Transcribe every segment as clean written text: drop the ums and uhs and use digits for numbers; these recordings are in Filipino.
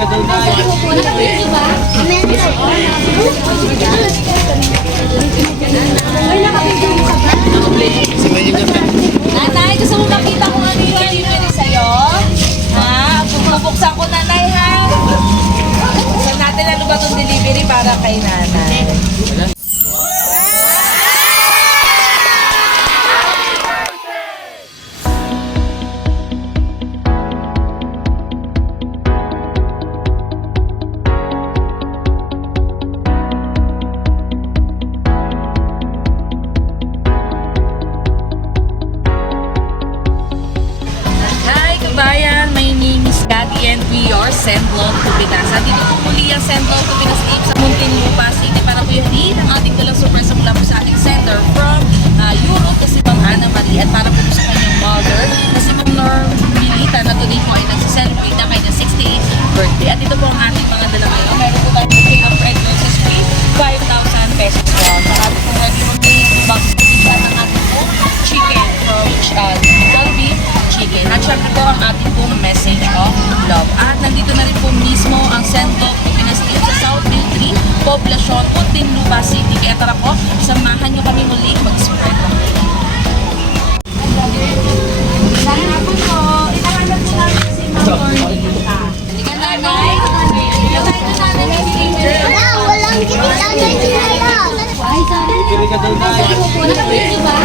Nanay, gusto mo makita kung ano yung delivery sa'yo? Ha? Bubuksan ko, nanay, ha? Buksan natin ano ba itong delivery para kay nanay. Bayan, my name is Gagi and we are Sendlong Tupinas. At dito po muli ang Sendlong Tupinas Ape sa Muntinlupa City para po yung ang ating dalang surprise mula po sa ating center from Europe kasi Ma'am Ana Marie at para po sa kanyang mother na si Ma'am Normilita na today po ay nagsiselebrate na kanyang 68th birthday. At ito po ang ating mga dala ngayon. Meron po tayo bouquet of red roses free, 5,000 pesos po. Sa ating po ready mo box at ang ating po chicken from Dolby Chicken. At syempre po ang ating pong message of love. At nandito na rin po mismo ang Sendlong Tupinas Ape sa South Mill 3, Poblacion, Muntinlupa City. Kaya tara po, samahan nyo kami muli mag-spread. Sana po po, inahanap po namin si Ma'am Normilita. Hindi ka nanay? Ilagay ko namin yung finger. Wala, walang kinitanay sila. Ay, sabi. Nasa ko po na kayo, diba?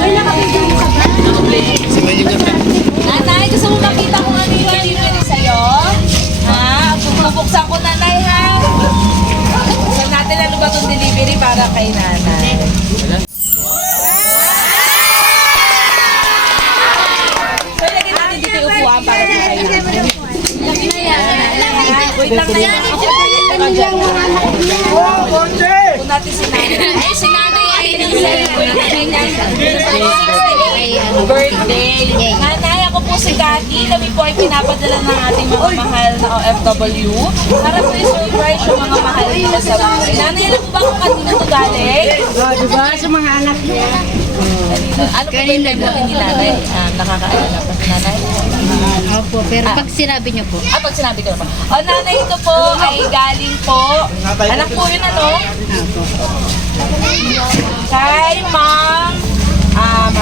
Ay, nakapigyan mo ka ba? Nanay, gusto mo makita kung ano yung delivery sa'yo? Ha? Bubuksan ko, nanay, ha? Buksan natin ano ba itong delivery para kay nanay. So, ilagay natin dito yung upuan para kay nanay. Laki na yan. Wait lang tayo. Kung natin si nanay. Ay, si nanay ay celebrate na kanyang 68th birthday. Nanay, ako po si Gati. Kami po ay pinapadala ng ating mga mahal na OFW para po i-surprise yung mga mahal nila sa buhay. Nanay, alam mo ba kung kanina ito galing? Diba? Sa mga anak niya. Ano po ba yung naglakin ni nanay? Nakakaalala pa si nanay? Opo, pero pag sinabi niyo po. Pag sinabi ko na po. O nanay, ito po ay galing po. Anak po yun ano? Kay Ma'am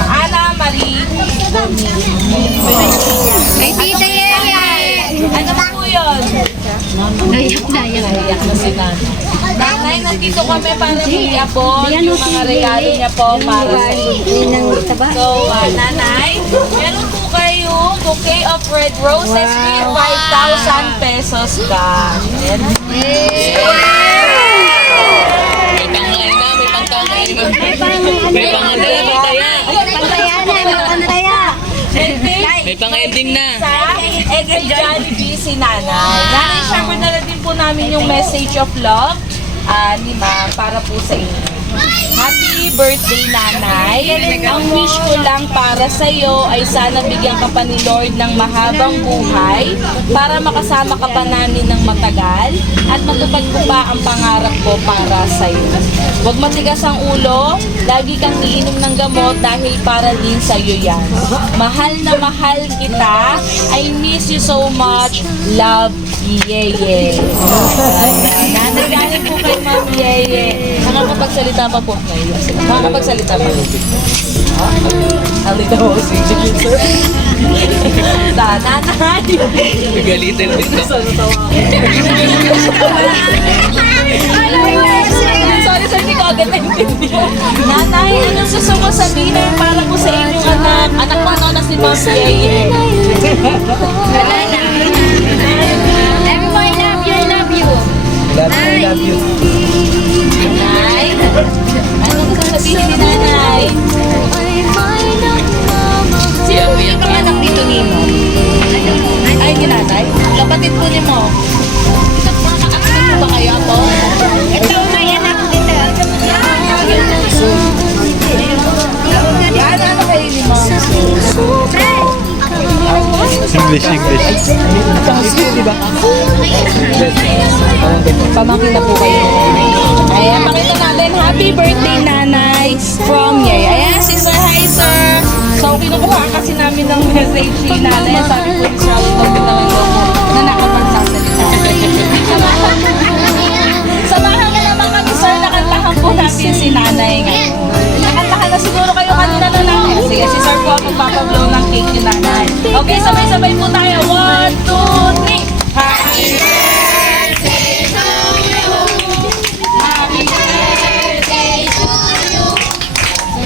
Ana Marie. Ay, tita yan! Ano po yun? Nayak na yan. Naiyak na si nanay. Nanay, nandito kami para i-abon yung mga regalo niya po para sa inyo. So, nanay, meron po kayo bouquet of red roses with 5,000 pesos cash. Ayan. May pang-ending na. Sa Egg Jollibee si nanay. Nanay, syempre na din po namin yung message of love ni Ma'am para po sa inyo. Happy birthday, nanay. Ang wish ko lang para sa iyo ay sana bigyan ka pa ni Lord ng mahabang buhay para makasama ka pa namin ng matagal at matupad ko pa ang pangarap ko para sa iyo. Huwag matigas ang ulo, lagi kang iinom ng gamot dahil para din sa iyo yan. Mahal na mahal kita. I miss you so much. Love, Yeye. Nanay, galing po kay Ma'am Yeye. Nakakapagsalita pa po. Nakakapagsalita pa. Alita mo si sir. Nanay. Galitin din to. Sorry sir, hindi ko agad naintindihan. Nanay, anong gusto mo sabihin para po sa inyong anak? Anak mo ano na si Ma'am Yeye? Wala na. Everyone, love you, I love you. I love you. Nanay, anong gusto sabihin ni nanay? Sino po yung mga anak dito ni mo? Ay, ni nanay? Kapatid po ni mo? Nakakaanak po ba kayo ako? Ito may anak dito. Ano kayo ni mo? English. Pamangkin na po kayo. Ayan, pakita natin. Happy birthday, nanay. From Yay. Ayan, si Sir. Hi, sir. So, kinukuha kasi namin ng message si nanay. Sabi po ni Sir Ali, bakit naman daw po na nakapagsasalita. Samahan na naman kami, sir. Nakantahan po natin si nanay ngayon. Nakantahan na siguro kayo kanina na nanay. Sige, si sir po ang magpapablow ng cake ni nanay. Okay, sabay-sabay po tayo. 1, 2, 3. Happy birthday to you. Happy birthday to you.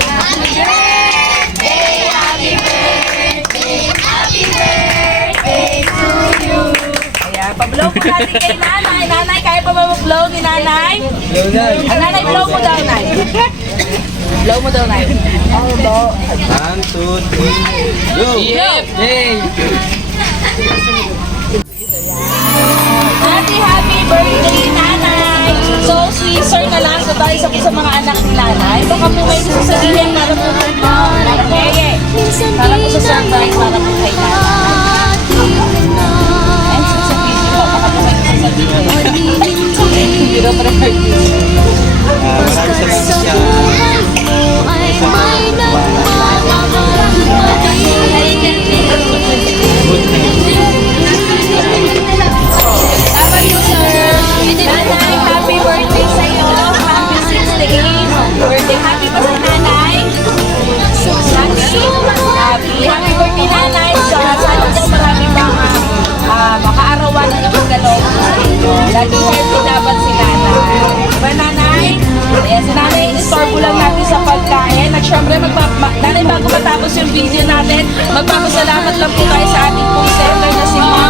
Happy birthday, happy birthday, happy birthday to you. Ayan, pablow po natin kay nanay. Nanay, kaya pa ba mag-blow ni nanay? Blow na. Nanay, blow mo daw, nay. Blow mo daw, nay. Oh, blow. 1, 2, 3, go! Yep. Hey! Happy birthday, nanay! So, si sir na lang sa tayo sa mga anak ni nanay. Baka po may gusto sabihin para po kay nanay. Para po sa surprise, para po kay nanay. And sasabihin po, baka po may gusto sabihin. Hindi na pa-record Maraming salamat siya. Dapat po, sir. Nanay, happy birthday sa iyo. Happy 68th birthday. Happy pa sa nanay? Happy birthday, nanay. So, sana po marami pang makaarawan na naman galong sa inyo. Lagi happy dapat si nanay. Diba, nanay? Ayan, si nanay, in-store lang natin sa pagkain. At syempre, nanay, bago matapos yung video natin, magpapasalamat lang po tayo sa ating pong seller na si Ma'am